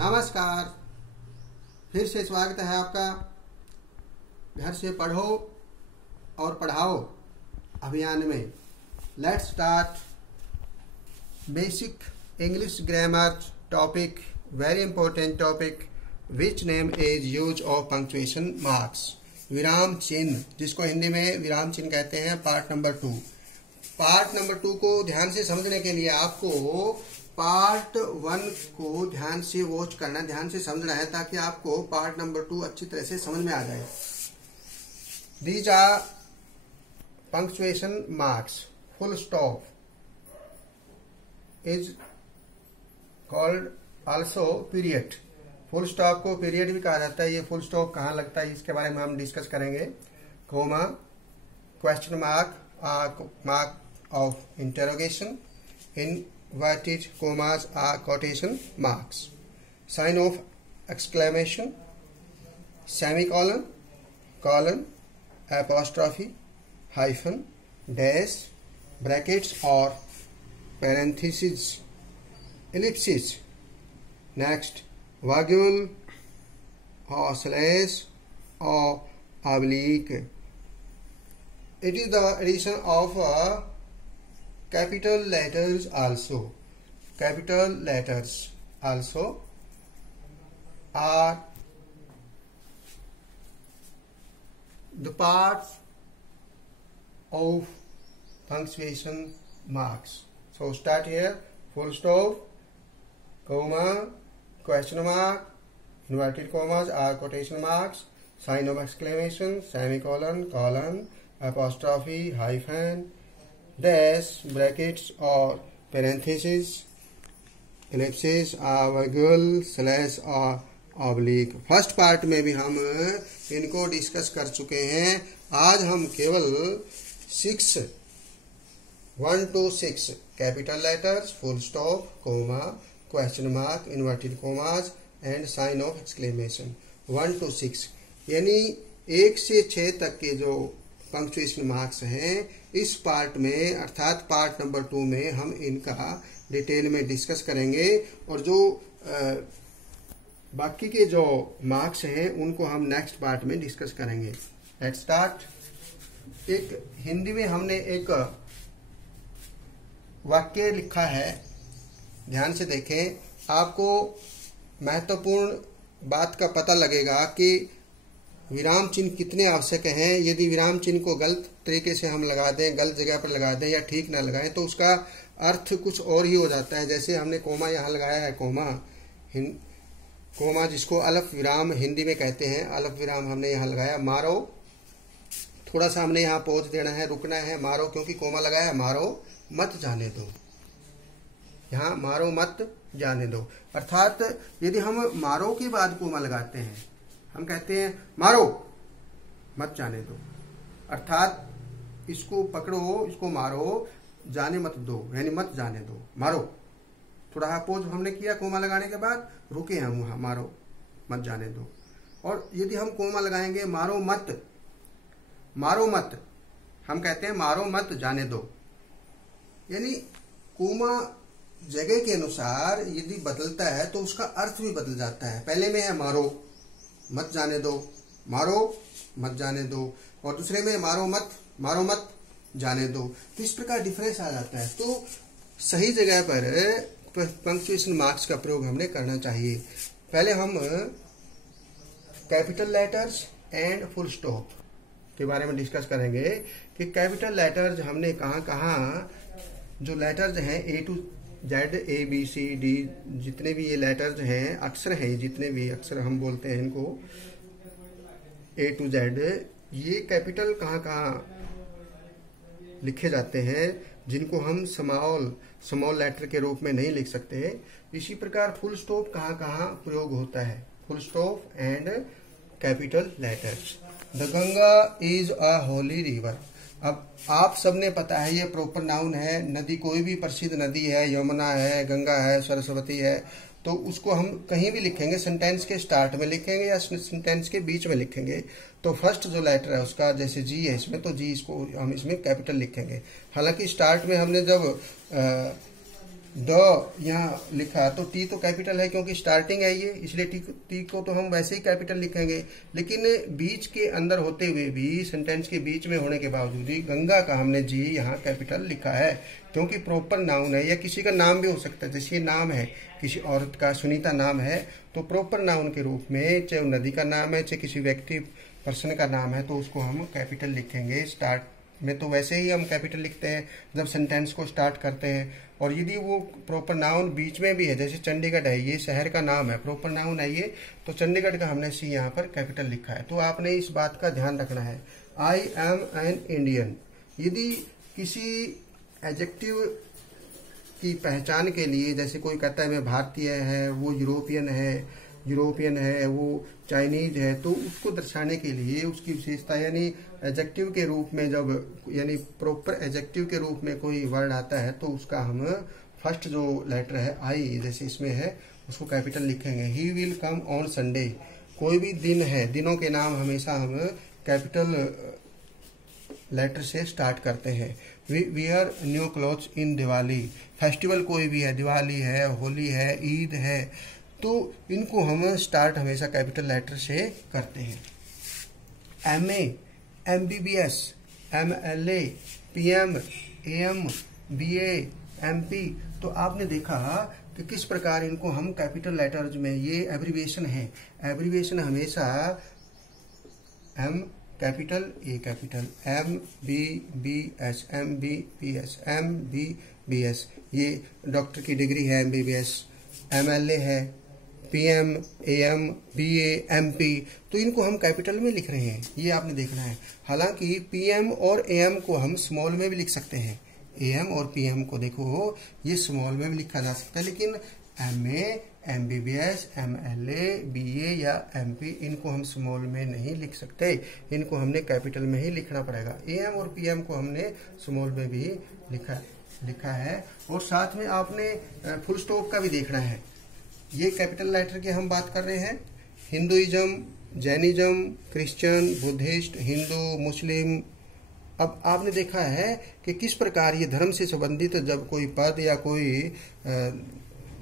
नमस्कार, फिर से स्वागत है आपका घर से पढ़ो और पढ़ाओ अभियान में। Let's start basic English grammar topic, very important topic, which name is use of punctuation marks. विराम चिन्ह, जिसको हिंदी में विराम चिन्ह कहते हैं, पार्ट नंबर 2। पार्ट नंबर 2 को ध्यान से समझने के लिए आपको पार्ट 1 को ध्यान से वॉच करना, ध्यान से समझना है, ताकि आपको पार्ट नंबर 2 अच्छी तरह से समझ में आ जाए। These are punctuation marks. Full stop is called also period. Full stop को पीरियड भी कहा जाता है। ये फुल स्टॉप कहाँ लगता है इसके बारे में हम डिस्कस करेंगे। Comma, question mark, mark of interrogation, inverted commas are quotation marks, sign of exclamation, semicolon, colon, apostrophe, hyphen, dash, brackets or parentheses, ellipses. Next, virgule or slash or oblique. It is the addition of capital letters also. Capital letters also are the parts of punctuation marks. So start here. Full stop, comma, question mark, inverted commas are quotation marks, sign of exclamation, semicolon, colon, apostrophe, hyphen, dash, brackets और parentheses, ellipses और virgule, slash और oblique। First part में भी हम इनको discuss कर चुके हैं। आज हम केवल 1 to 6 capital letters, full stop, comma, question mark, inverted commas and sign of exclamation, 1 to 6 यानी 1 से 6 तक के जो पंक्चुएशन मार्क्स हैं, इस पार्ट में अर्थात पार्ट नंबर 2 में हम इनका डिटेल में डिस्कस करेंगे और जो बाकी के जो मार्क्स हैं उनको हम नेक्स्ट पार्ट में डिस्कस करेंगे। Let's start. एक हिंदी में हमने एक वाक्य लिखा है, ध्यान से देखें। आपको महत्वपूर्ण बात का पता लगेगा कि विराम चिन्ह कितने आवश्यक हैं। यदि विराम चिन्ह को गलत तरीके से हम लगा दें, गलत जगह पर लगा दें या ठीक ना लगाएं, तो उसका अर्थ कुछ और ही हो जाता है। जैसे हमने कोमा यहाँ लगाया है, कोमा जिसको अलफ विराम हिंदी में कहते हैं, अलफ विराम हमने यहाँ लगाया। मारो, थोड़ा सा हमने यहाँ पॉज देना है, रुकना है। मारो क्योंकि कोमा लगाया है, मारो मत जाने दो, यहाँ मारो मत जाने दो। अर्थात यदि हम मारो के बाद कोमा लगाते हैं, हम कहते हैं मारो मत जाने दो, अर्थात इसको पकड़ो, इसको मारो, जाने मत दो, यानी मत जाने दो, मारो। थोड़ा पोज हमने किया कोमा लगाने के बाद, रुके हम वहां, मारो मत जाने दो। और यदि हम कोमा लगाएंगे मारो मत, मारो मत, हम कहते हैं मारो मत जाने दो। यानी कोमा जगह के अनुसार यदि बदलता है तो उसका अर्थ भी बदल जाता है। पहले में है मारो मत जाने दो, मारो मत जाने दो, और दूसरे में मारो मत जाने दो। तो इस प्रकार डिफरेंस आ जाता है। तो सही जगह पर पंक्चुएशन मार्क्स का प्रयोग हमने करना चाहिए। पहले हम capital letters and full stop के बारे में डिस्कस करेंगे कि कैपिटल लेटर्स हमने कहाँ जो लेटर्स हैं A to Z, A B C D, जितने भी ये लेटर्स हैं, अक्षर हैं, जितने भी अक्षर हम बोलते हैं इनको A to Z, ये कैपिटल कहाँ लिखे जाते हैं, जिनको हम स्मॉल लेटर के रूप में नहीं लिख सकते। इसी प्रकार फुल स्टॉप कहाँ प्रयोग होता है, full stop and capital letters. The Ganga is a Holi river. अब आप सबने पता है ये प्रॉपर नाउन है। नदी, कोई भी प्रसिद्ध नदी है, यमुना है, गंगा है, सरस्वती है, तो उसको हम कहीं भी लिखेंगे, सेंटेंस के स्टार्ट में लिखेंगे या सेंटेंस के बीच में लिखेंगे, तो फर्स्ट जो लेटर है उसका, जैसे जी है इसमें, तो जी इसको हम इसमें कैपिटल लिखेंगे। हालांकि स्टार्ट में हमने जब द यहाँ लिखा तो टी तो कैपिटल है क्योंकि स्टार्टिंग है ये, इसलिए टी को तो हम वैसे ही कैपिटल लिखेंगे। लेकिन बीच के अंदर होते हुए भी, सेंटेंस के बीच में होने के बावजूद ही गंगा का हमने जी यहाँ कैपिटल लिखा है, क्योंकि प्रॉपर नाउन है, या किसी का नाम भी हो सकता है। जैसे ये नाम है किसी औरत का, सुनीता नाम है, तो प्रॉपर नाउन के रूप में, चाहे नदी का नाम है, चाहे किसी व्यक्ति पर्सन का नाम है, तो उसको हम कैपिटल लिखेंगे। स्टार्ट में तो वैसे ही हम कैपिटल लिखते हैं जब सेंटेंस को स्टार्ट करते हैं। और यदि वो प्रॉपर नाउन बीच में भी है, जैसे चंडीगढ़ है, ये शहर का नाम है, प्रॉपर नाउन है ये, तो चंडीगढ़ का हमने सी यहाँ पर कैपिटल लिखा है। तो आपने इस बात का ध्यान रखना है, आई एम एन इंडियन। यदि किसी एडजेक्टिव की पहचान के लिए, जैसे कोई कहता है मैं भारतीय है, वो यूरोपियन है, वो चाइनीज है, तो उसको दर्शाने के लिए उसकी विशेषता यानी एडजेक्टिव के रूप में, जब यानी प्रॉपर एडजेक्टिव के रूप में कोई वर्ड आता है, तो उसका हम फर्स्ट जो लेटर है आई, जैसे इसमें है, उसको कैपिटल लिखेंगे। He will come on Sunday, कोई भी दिन है, दिनों के नाम हमेशा हम कैपिटल लेटर से स्टार्ट करते हैं। We wear new clothes in Diwali, festival कोई भी है, दिवाली है, होली है, ईद है, तो इनको हम स्टार्ट हमेशा कैपिटल लेटर से करते हैं। MA, MBBS, MLA, PM, AM, BA, MP, तो आपने देखा कि किस प्रकार इनको हम कैपिटल लेटर्स में, ये एब्रीविएशन है, एब्रीविएशन हमेशा M capital, A capital, MBBS, MBBS, MBBS, ये डॉक्टर की डिग्री है MBBS, MLA है, PM, AM, BA, MP, तो इनको हम कैपिटल में लिख रहे हैं, ये आपने देखना है। हालांकि PM और AM को हम स्मॉल में भी लिख सकते हैं, AM और PM को देखो ये स्मॉल में भी लिखा जा सकता है, लेकिन MA, MBBS, MLA, BA या MP इनको हम स्मॉल में नहीं लिख सकते, इनको हमने कैपिटल में ही लिखना पड़ेगा। AM और PM को हमने स्मॉल में भी लिखा है। और साथ में आपने फुल स्टॉप का भी देखना है। ये कैपिटल लेटर की हम बात कर रहे हैं। Hinduism, Jainism, Christian, Buddhist, Hindu, Muslim. अब आपने देखा है कि किस प्रकार ये धर्म से संबंधित जब कोई पद या कोई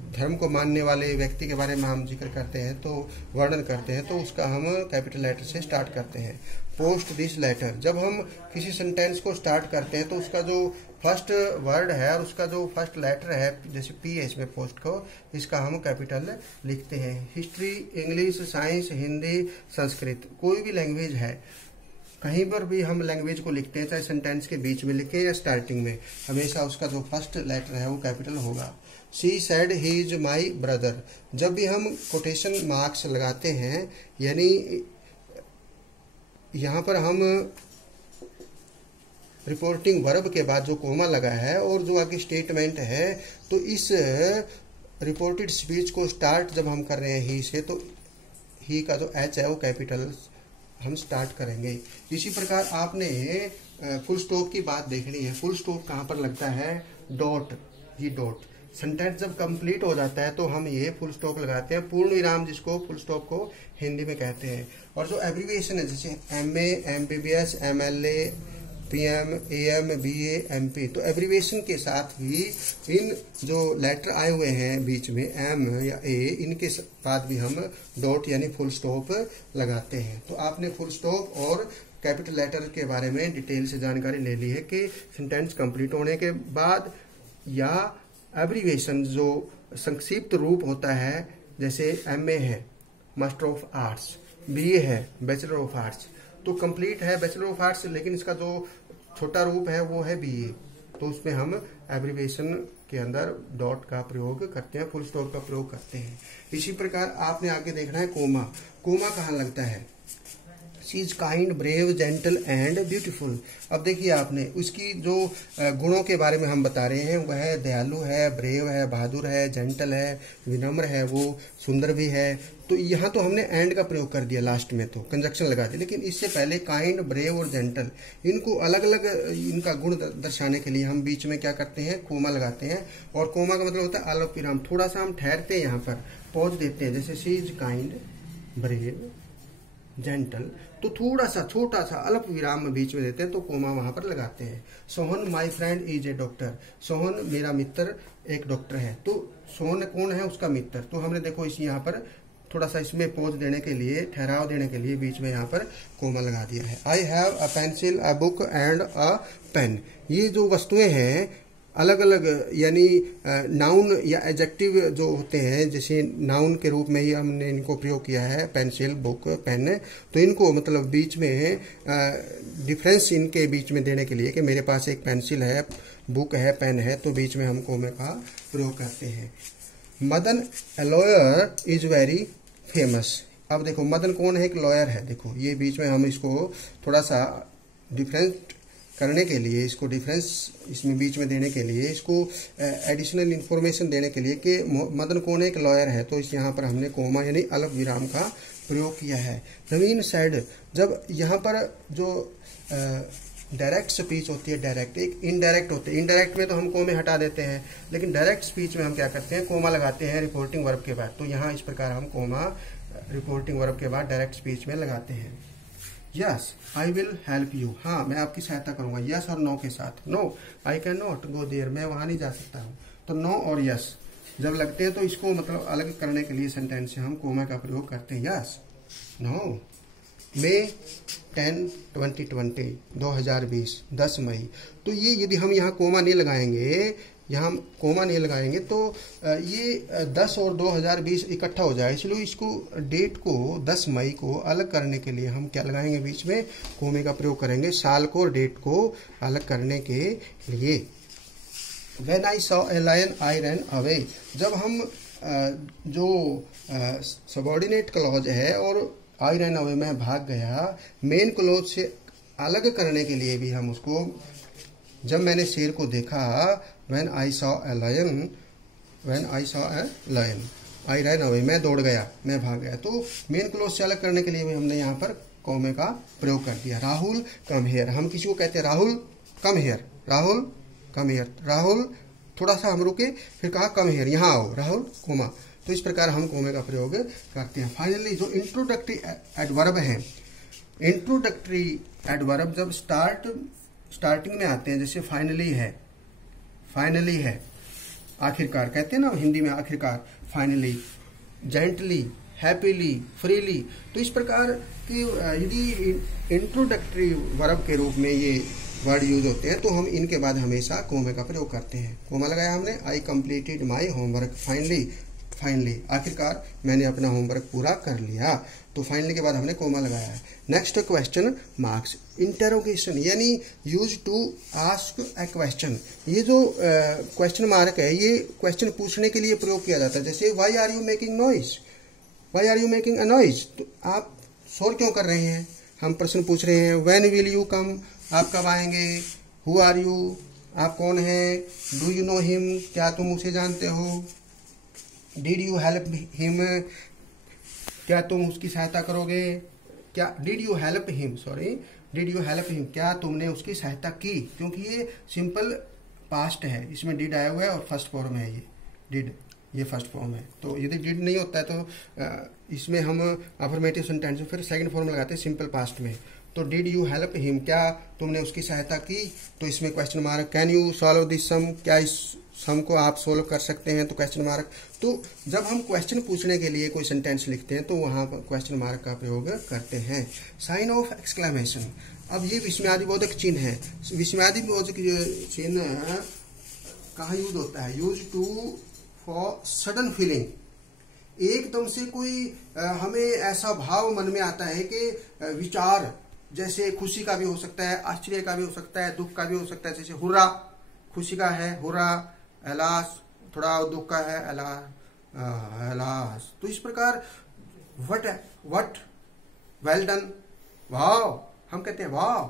धर्म को मानने वाले व्यक्ति के बारे में हम जिक्र करते हैं, तो वर्णन करते हैं, तो उसका हम कैपिटल लेटर से स्टार्ट करते हैं। पोस्ट दिस लेटर, जब हम किसी सेंटेंस को स्टार्ट करते हैं तो उसका जो फर्स्ट वर्ड है और उसका जो फर्स्ट लेटर है, जैसे P है इसमें पोस्ट को, इसका हम कैपिटल लिखते हैं। History, English, science, Hindi, Sanskrit, कोई भी लैंग्वेज है, कहीं पर भी हम लैंग्वेज को लिखते हैं, चाहे सेंटेंस के बीच में लिखे या स्टार्टिंग में, हमेशा उसका जो फर्स्ट लेटर है वो कैपिटल होगा। She said he is my brother, जब भी हम कोटेशन मार्क्स लगाते हैं, यानी यहाँ पर हम रिपोर्टिंग वर्ब के बाद जो कोमा लगा है और जो आगे स्टेटमेंट है, तो इस रिपोर्टेड स्पीच को स्टार्ट जब हम कर रहे हैं ही से, तो ही का जो H है वो कैपिटल हम स्टार्ट करेंगे। इसी प्रकार आपने फुल स्टॉप की बात देखनी है। फुल स्टॉप कहाँ पर लगता है? डॉट, ये डॉट। सेंटेंस जब कंप्लीट हो जाता है तो हम ये फुल स्टॉप लगाते हैं, पूर्ण विराम जिसको फुल स्टॉप को हिंदी में कहते हैं। और जो एब्रीविएशन है जैसे MA, MBBS, MLA, PM, AM, BA, MP, तो एब्रीविएशन के साथ ही इन जो लेटर आए हुए हैं बीच में M या A, इनके बाद भी हम डॉट यानी फुल स्टॉप लगाते हैं। तो आपने फुल स्टॉप और कैपिटल लेटर के बारे में डिटेल से जानकारी ले ली है कि सेंटेंस कंप्लीट होने के बाद या एब्रीविएशन जो संक्षिप्त रूप होता है, जैसे MA है मास्टर ऑफ आर्ट्स, BA है बैचलर ऑफ आर्ट्स, तो कंप्लीट है बैचलर ऑफ आर्ट्स, लेकिन इसका जो छोटा रूप है वो है BA, तो उसमें हम एब्रीविएशन के अंदर डॉट का प्रयोग करते हैं, फुल स्टॉप का प्रयोग करते हैं। इसी प्रकार आपने आगे देखना है कोमा। कोमा कहाँ लगता है? She is kind, brave, gentle and beautiful. अब देखिए आपने उसकी जो गुणों के बारे में हम बता रहे हैं, वह दयालु है, ब्रेव है, बहादुर है, जेंटल है, विनम्र है, वो सुंदर भी है। तो यहाँ तो हमने एंड का प्रयोग कर दिया, लास्ट में तो कंजक्शन लगा दी, लेकिन इससे पहले काइंड, ब्रेव और जेंटल, इनको अलग अलग इनका गुण दर्शाने के लिए हम बीच में क्या करते हैं? कोमा लगाते हैं। और कोमा का मतलब होता है अल्प विराम। थोड़ा सा हम ठहरते हैं, यहाँ पर पॉज देते हैं, जैसे she is kind, brave, gentle, तो थोड़ा सा छोटा सा अल्प विराम में बीच में देते हैं तो कोमा वहां पर लगाते हैं। Sohan my friend is a doctor, Sohan मेरा मित्र एक डॉक्टर है। तो सोहन कौन है? उसका मित्र। तो हमने देखो इस यहाँ पर थोड़ा सा इसमें पॉज देने के लिए, ठहराव देने के लिए बीच में यहाँ पर कोमा लगा दिया है। I have a pencil, a book and a pen. ये जो वस्तुएं हैं अलग अलग, यानी नाउन या एडजेक्टिव जो होते हैं, जैसे नाउन के रूप में ही हमने इनको प्रयोग किया है, पेंसिल, बुक, पेन। तो इनको मतलब बीच में डिफरेंस इनके बीच में देने के लिए कि मेरे पास एक पेंसिल है, बुक है, पेन है, तो बीच में हम कोमे का प्रयोग करते हैं। Madan a lawyer is very famous. अब देखो मदन कौन है? एक लॉयर है। देखो ये बीच में हम इसको थोड़ा सा डिफरेंस करने के लिए, इसको डिफरेंस इसमें बीच में देने के लिए, इसको एडिशनल इंफॉर्मेशन देने के लिए कि मदन कौन है? एक लॉयर है। तो इस यहाँ पर हमने कोमा यानी अल्प विराम का प्रयोग किया है। नवीन सेड, जब यहाँ पर जो डायरेक्ट स्पीच होती है, डायरेक्ट, एक इनडायरेक्ट होती है। इनडायरेक्ट में तो हम कोमे हटा देते हैं, लेकिन डायरेक्ट स्पीच में हम क्या करते हैं? कोमा लगाते हैं रिपोर्टिंग वर्ब के बाद। तो यहाँ इस प्रकार हम कोमा रिपोर्टिंग वर्ब के बाद डायरेक्ट स्पीच में लगाते हैं। Yes I will help you, हाँ मैं आपकी सहायता करूंगा। यस और नो के साथ। No I can not go there, मैं वहां नहीं जा सकता हूँ। तो नो और यस जब लगते हैं तो इसको मतलब अलग करने के लिए सेंटेंस से हम कोमा का प्रयोग करते हैं। यस, नो, मई 10, 2020, 2020, 10 मई। तो ये यदि हम यहाँ कोमा नहीं लगाएंगे, यहाँ कोमा नहीं लगाएंगे तो ये 10 और 2020 इकट्ठा हो जाए, इसलिए इसको डेट को 10 मई को अलग करने के लिए हम क्या लगाएंगे? बीच में कोमे का प्रयोग करेंगे, साल को और डेट को अलग करने के लिए। When I saw a lion, I ran away। जब हम जो सबऑर्डिनेट क्लॉज है और आई रैन अवे में भाग गया, मेन क्लॉज से अलग करने के लिए भी हम उसको, जब मैंने शेर को देखा, when I saw a lion, I ran away, मैं दौड़ गया, मैं भाग गया। तो मेन क्लॉज से अलग करने के लिए भी हमने यहाँ पर कोमे का प्रयोग कर दिया। राहुल कम हेयर, हम किसी को कहते हैं Rahul come here, Rahul come here, Rahul थोड़ा सा हम रुके, फिर कहा कम हेयर, यहाँ आओ, राहुल कोमा। तो इस प्रकार हम कोमे का प्रयोग करते हैं। फाइनली जो इंट्रोडक्टरी एडवर्ब है, इंट्रोडक्टरी एडवर्ब जब स्टार्टिंग में आते हैं, जैसे फाइनली है, फाइनली है, आखिरकार कहते हैं ना हिंदी में आखिरकार, फाइनली, जेंटली, हैप्पीली, फ्रीली। तो इस प्रकार की यदि इंट्रोडक्टरी वर्ब के रूप में ये वर्ड यूज होते हैं तो हम इनके बाद हमेशा कोमे का प्रयोग करते हैं। कोमा लगाया हमने, I completed my homework, finally, finally, आखिरकार मैंने अपना होमवर्क पूरा कर लिया। तो फाइनली के बाद हमने कोमा लगाया है। नेक्स्ट क्वेश्चन मार्क्स, इंटरोगेशन यानी use to ask a question. ये जो क्वेश्चन मार्क है ये क्वेश्चन पूछने के लिए प्रयोग किया जाता है। जैसे why are you making noise, why are you making a noise, तो आप शोर क्यों कर रहे हैं? हम प्रश्न पूछ रहे हैं। व्हेन विल यू कम, आप कब आएंगे? हु आर यू, आप कौन हैं? डू यू नो हिम, क्या तुम उसे जानते हो? डिड यू हेल्प हिम, क्या तुम उसकी सहायता करोगे? क्या did you help him, sorry, did you help him, क्या तुमने उसकी सहायता की? क्योंकि ये सिंपल पास्ट है, इसमें डिड आया हुआ है और फर्स्ट फॉर्म है, ये डिड, ये फर्स्ट फॉर्म है। तो यदि डिड नहीं होता है तो इसमें हम अफर्मेटिव सेंटेंस में फिर सेकंड फॉर्म लगाते हैं सिंपल पास्ट में। तो डिड यू हेल्प हिम, क्या तुमने उसकी सहायता की? तो इसमें question mark. Can you solve this sum, क्या इस सम को आप सोल्व कर सकते हैं? तो क्वेश्चन मार्क। तो जब हम क्वेश्चन पूछने के लिए कोई सेंटेंस लिखते हैं तो वहां पर क्वेश्चन मार्क का प्रयोग करते हैं। साइन ऑफ एक्सक्लेमेशन, अब ये विस्मयादिबोधक चिन्ह है। विस्मयादिबोधक चिन्ह कहाँ यूज होता है? Use to for sudden feeling, एकदम से कोई हमें ऐसा भाव मन में आता है कि विचार, जैसे खुशी का भी हो सकता है, आश्चर्य का भी हो सकता है, दुख का भी हो सकता है। जैसे हुर्रा, खुशी का है हुर्रा, एलास थोड़ा दुख का है एलास। तो इस प्रकार वट, वेल डन, वाव, हम कहते हैं वाव,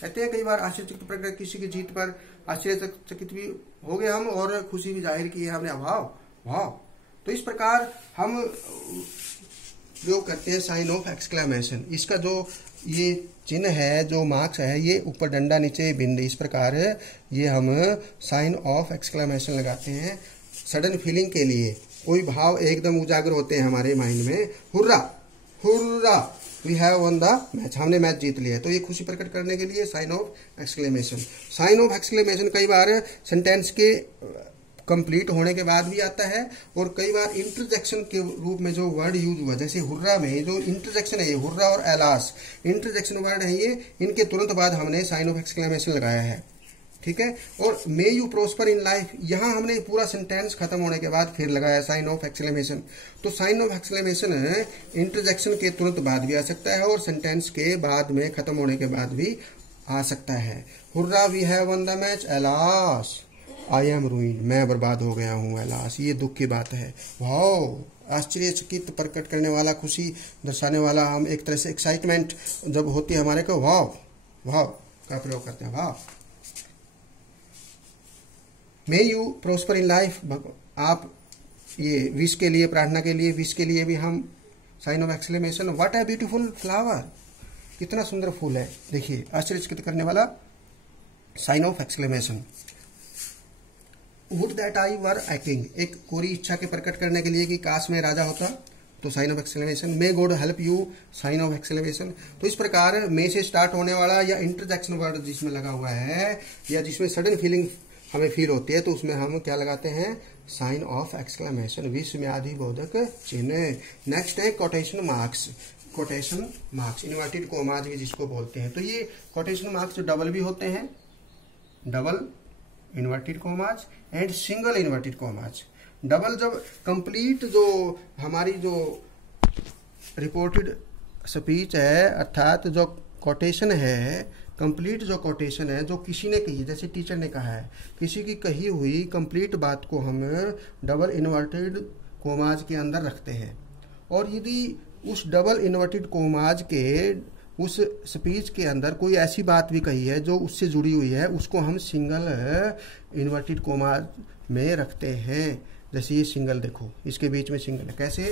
कहते हैं कई बार आश्चर्यचकित प्रकट किसी की जीत पर आश्चर्यचकित भी हो गए हम और खुशी भी जाहिर की है हमने, वाव वाव। तो इस प्रकार हम प्रयोग करते हैं साइन ऑफ एक्सक्लेमेशन। इसका जो ये चिन्ह है, जो मार्क्स है, ये ऊपर डंडा नीचे बिंदी, इस प्रकार है ये हम साइन ऑफ एक्सक्लेमेशन लगाते हैं सडन फीलिंग के लिए। कोई भाव एकदम उजागर होते हैं हमारे माइंड में, hurrah, hurrah, we have won the match, हमने मैच जीत लिया है। तो ये खुशी प्रकट करने के लिए sign of exclamation. Sign of exclamation कई बार सेंटेंस के कंप्लीट होने के बाद भी आता है, और कई बार इंटरजेक्शन के रूप में जो वर्ड यूज हुआ, जैसे हुर्रा में जो इंटरजेक्शन है, ये हुर्रा और एलास इंटरजेक्शन वर्ड है, ये इनके तुरंत बाद हमने साइन ऑफ एक्सक्लेमेशन लगाया है, ठीक है। और मे यू प्रोस्पर इन लाइफ, यहां हमने पूरा सेंटेंस खत्म होने के बाद फिर लगाया साइन ऑफ एक्सक्लेमेशन। तो साइन ऑफ एक्सक्लेमेशन इंटरजेक्शन के तुरंत बाद भी आ सकता है और सेंटेंस के बाद में खत्म होने के बाद भी आ सकता है। Hurrah we have won the match, alas I am ruined, मैं बर्बाद हो गया हूं, एलास ये दुख की बात है। वाओ, आश्चर्यचकित प्रकट करने वाला, खुशी दर्शाने वाला, हम एक तरह से एक्साइटमेंट जब होती है हमारे को, वाव वाव का प्रयोग करते हैं, wow. May you prosper in life, आप ये विश के लिए, प्रार्थना के लिए, विश के लिए भी हम sign of exclamation. What a beautiful flower, कितना सुंदर फूल है, देखिए आश्चर्यचकित करने वाला sign of exclamation. Would that I were a king, एक कोरी इच्छा के प्रकट करने के लिए कि काश में राजा होता, तो sign of exclamation. May God help you, sign of exclamation. तो इस प्रकार मे से स्टार्ट होने वाला या इंटरजेक्शन वर्ड जिसमें लगा हुआ है या जिसमें सडन फीलिंग हमें फील होती है, तो उसमें हम क्या लगाते हैं, साइन ऑफ एक्सक्लेमेशन, विस्मयादि बोधक चिन्ह। नेक्स्ट है quotation marks. Quotation marks inverted commas भी जिसको बोलते हैं। तो ये कोटेशन मार्क्स जो डबल भी होते हैं, double inverted commas and single inverted commas. Double जब कंप्लीट जो हमारी जो रिपोर्टेड स्पीच है, अर्थात जो कोटेशन है, कंप्लीट जो कोटेशन है, जो किसी ने कही, जैसे टीचर ने कहा है, किसी की कही हुई कंप्लीट बात को हम डबल इन्वर्टेड कोमाज के अंदर रखते हैं। और यदि उस डबल इन्वर्टेड कोमाज के उस स्पीच के अंदर कोई ऐसी बात भी कही है जो उससे जुड़ी हुई है, उसको हम सिंगल इन्वर्टेड कोमाज में रखते हैं। जैसे ये सिंगल देखो, इसके बीच में सिंगल है, कैसे,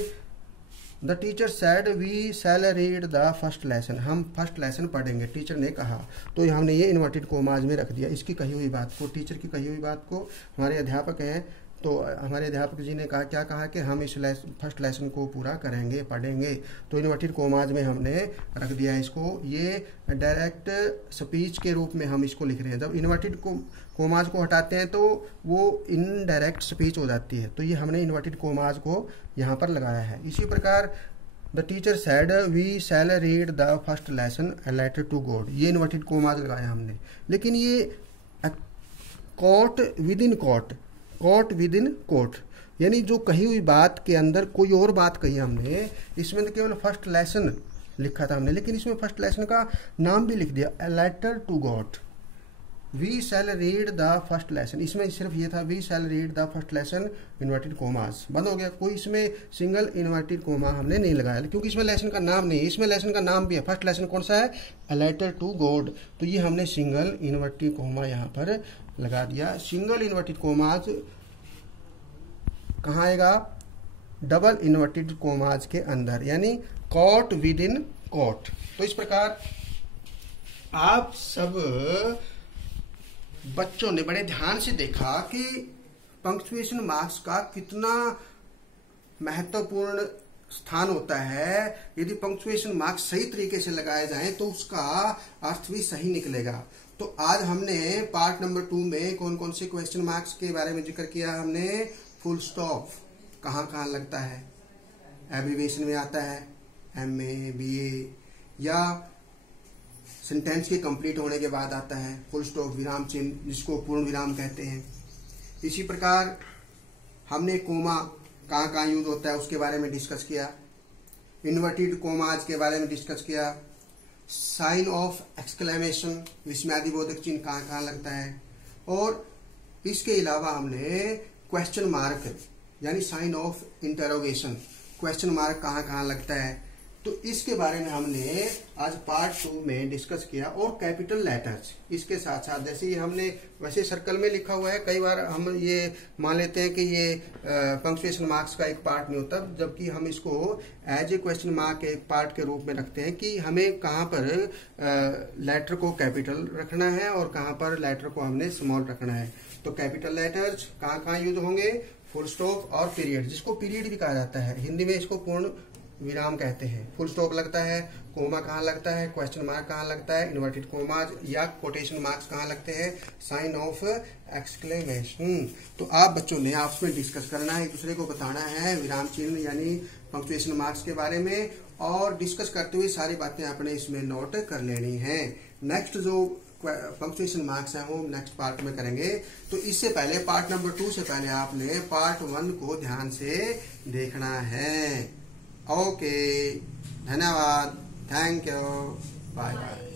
the teacher said we shall read the first lesson, हम फर्स्ट लेसन पढ़ेंगे, टीचर ने कहा, तो हमने ये इन्वर्टेड कोमाज में रख दिया। इसकी कही हुई बात को, टीचर की कही हुई बात को, हमारे अध्यापक हैं तो हमारे अध्यापक जी ने कहा, क्या कहा कि हम इस फर्स्ट लेसन को पूरा करेंगे, पढ़ेंगे, तो इन्वर्टेड कोमाज में हमने रख दिया है इसको। ये डायरेक्ट स्पीच के रूप में हम इसको लिख रहे हैं। जब इन्वर्टेड कोमाज को हटाते हैं तो वो इनडायरेक्ट स्पीच हो जाती है, तो ये हमने इन्वर्टेड कोमाज को यहाँ पर लगाया है। इसी प्रकार the teacher said we shall read the first lesson a letter to God, ये इन्वर्टेड कोमाज लगाया हमने। लेकिन ये quote within quote, quote within quote, यानी जो कही हुई बात के अंदर कोई और बात कही हमने, इसमें तो केवल फर्स्ट लेसन लिखा था हमने, लेकिन इसमें फर्स्ट लेसन का नाम भी लिख दिया, a letter to God, we shall read the first lesson. इसमें सिर्फ ये था, we shall read the first lesson, inverted commas बंद हो गया। कोई इसमें सिंगल इन्वर्टेड कोमा हमने नहीं लगाया, क्योंकि इसमें लेसन का नाम नहीं है। इसमें लेसन का नाम भी है, फर्स्ट लेसन कौन सा है, ए लेटर टू गॉड, तो ये हमने सिंगल इन्वर्टेड कोमा यहाँ पर लगा दिया। सिंगल इन्वर्टेड कोमाज कहाँ आएगा, डबल इन्वर्टेड कोमाज के अंदर, यानी कोट विद इन कोट। तो इस प्रकार आप सब बच्चों ने बड़े ध्यान से देखा कि पंक्चुएशन मार्क्स का कितना महत्वपूर्ण स्थान होता है। यदि पंक्चुएशन मार्क्स सही तरीके से लगाए जाएं तो उसका अर्थ भी सही निकलेगा। तो आज हमने पार्ट नंबर 2 में कौन कौन से क्वेश्चन मार्क्स के बारे में जिक्र किया। हमने फुल स्टॉप कहाँ कहाँ लगता है, एब्रिविएशन में आता है, MA BA, या सेंटेंस के कंप्लीट होने के बाद आता है फुल स्टॉप, विराम चिन्ह, जिसको पूर्ण विराम कहते हैं। इसी प्रकार हमने कोमा कहाँ कहाँ यूज होता है उसके बारे में डिस्कस किया, इन्वर्टेड कोमाज के बारे में डिस्कस किया, साइन ऑफ एक्सक्लेमेशन, विस्मयादिबोधक चिन्ह कहाँ कहाँ लगता है, और इसके अलावा हमने क्वेश्चन मार्क यानी sign of interrogation, question mark कहाँ कहाँ लगता है, तो इसके बारे में हमने आज पार्ट 2 में डिस्कस किया। और कैपिटल लेटर्स इसके साथ साथ, जैसे ये हमने वैसे सर्कल में लिखा हुआ है, कई बार हम ये मान लेते हैं कि ये पंक्चुएशन मार्क्स का एक पार्ट नहीं होता, जबकि हम इसको एज ए क्वेश्चन मार्क एक पार्ट के रूप में रखते हैं कि हमें कहाँ पर लेटर को कैपिटल रखना है और कहाँ पर लेटर को हमने स्मॉल रखना है। तो कैपिटल लेटर्स कहाँ कहाँ यूज होंगे, फुल स्टॉप और पीरियड, जिसको पीरियड भी कहा जाता है, हिंदी में इसको पूर्ण विराम कहते हैं। फुल स्टॉप लगता है, कोमा कहाँ लगता है, क्वेश्चन मार्क कहाँ लगता है, इन्वर्टेड कोमाज या कोटेशन मार्क्स कहाँ लगते हैं, साइन ऑफ एक्सक्लेमेशन। तो आप बच्चों ने आपस में डिस्कस करना है, एक दूसरे को बताना है विराम चिन्ह यानी पंक्चुएशन मार्क्स के बारे में, और डिस्कस करते हुए सारी बातें आपने इसमें नोट कर लेनी है। नेक्स्ट जो पंक्चुएशन मार्क्स हैं वो नेक्स्ट पार्ट में करेंगे। तो इससे पहले पार्ट नंबर 2 से पहले आपने पार्ट 1 को ध्यान से देखना है। ओके, धन्यवाद, थैंक यू, बाय बाय।